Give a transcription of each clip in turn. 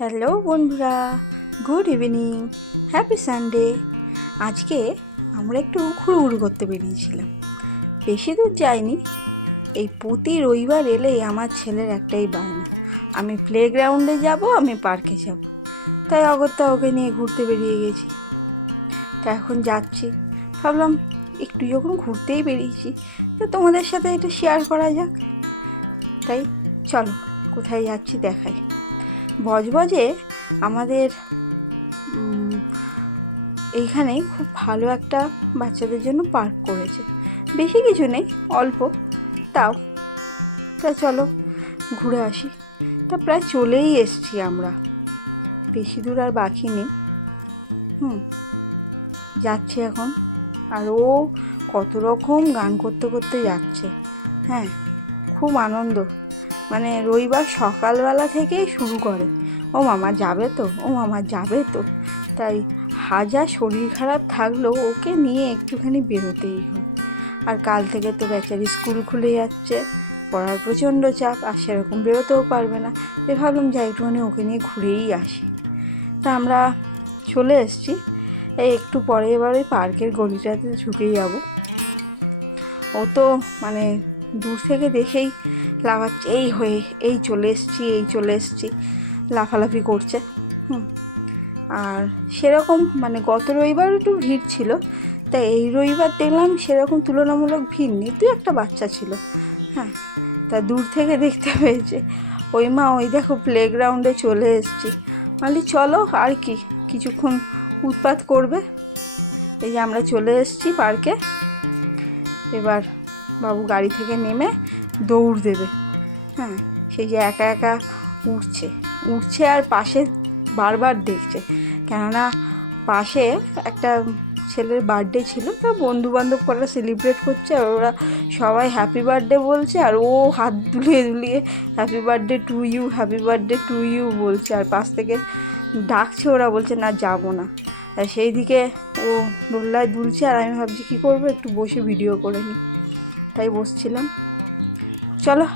Hello বন্ধুরা, good evening, happy Sunday. আজকে আমরা একটু ঘুরঘুর করতে বেরিয়েছিলাম। বেশি দূর যাইনি। এই প্রতি রবিবার এলেই আমার ছেলের একটাই বায়না, আমি প্লেগ্রাউন্ডে যাব, আমি পার্কে যাব। তাই অগত্যা ওকে নিয়ে ঘুরতে বেরিয়ে গেছি। তা এখন যাচ্ছি, ভাবলাম একটু যখন ঘুরতেই বেরিয়েছি তো তোমাদের সাথে এটা শেয়ার করা যাক। তাই চলো কোথায় যাচ্ছি দেখাই। বজবজে আমাদের এইখানে খুব ভালো একটা বাচ্চাদের জন্য পার্ক করেছে। বেশি কিছু নেই, অল্প, তাও। তা চলো ঘুরে আসি। তা প্রায় চলেই এসছি আমরা, বেশি দূর আর বাকি নেই। যাচ্ছি এখন। আর ও কত রকম গান করতে করতে যাচ্ছে। হ্যাঁ, খুব আনন্দ। মানে রবিবার সকালবেলা থেকেই শুরু করে, ও মামা যাবে তো, ও মামা যাবে তো। তাই হাজার শরীর খারাপ থাকলেও ওকে নিয়ে একটুখানি বেরোতেই হয়। আর কাল থেকে তো বেচারি স্কুল খুলে যাচ্ছে, পড়ার প্রচণ্ড চাপ, আর সেরকম বেরোতেও পারবে না। তাই ভাবলাম যাই একটুখানি ওকে নিয়ে ঘুরেই আসি। তা আমরা চলে এসেছি। এই একটু পরে এবার ওই পার্কের গলিটাতে ঢুকে যাব। ও তো মানে দূর থেকে দেখেই লাফাচ্ছে, এই চলে এসছি, এই চলে এসছি, লাফালাফি করছে। আর সেরকম মানে গত রবিবার একটু ভিড় ছিল, তাই এই রবিবার দেখলাম সেরকম তুলনামূলক ভিড় নেই, দু একটা বাচ্চা ছিল। হ্যাঁ, তা দূর থেকে দেখতে পেয়েছে, ওই মা ওই দেখো প্লেগ্রাউন্ডে চলে এসছি। বলি চলো, আর কি কিছুক্ষণ উৎপাত করবে। এই যে আমরা চলে এসেছি পার্কে। এবার বাবু গাড়ি থেকে নেমে দৌড় দেবে। হ্যাঁ, সেই যে একা একা উঠছে আর পাশে বারবার দেখছে, কেননা পাশে একটা ছেলের বার্থডে ছিল, তা বন্ধুবান্ধব করা সেলিব্রেট করছে, আর ওরা সবাই হ্যাপি বার্থডে বলছে, আর ও হাত দুলিয়ে দুলিয়ে happy birthday to you, happy birthday to you বলছে, আর পাশ থেকে ডাকছে, ওরা বলছে না যাবো না। আর সেই দিকে ও দোল্লায় দুলছে, আর আমি ভাবছি কী করবো, একটু বসে ভিডিও করে নিই। তাই বসছিলাম। চলো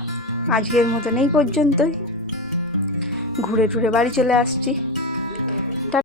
আজকের মতন এই পর্যন্তই, ঘুরে টুরে বাড়ি চলে আসছি।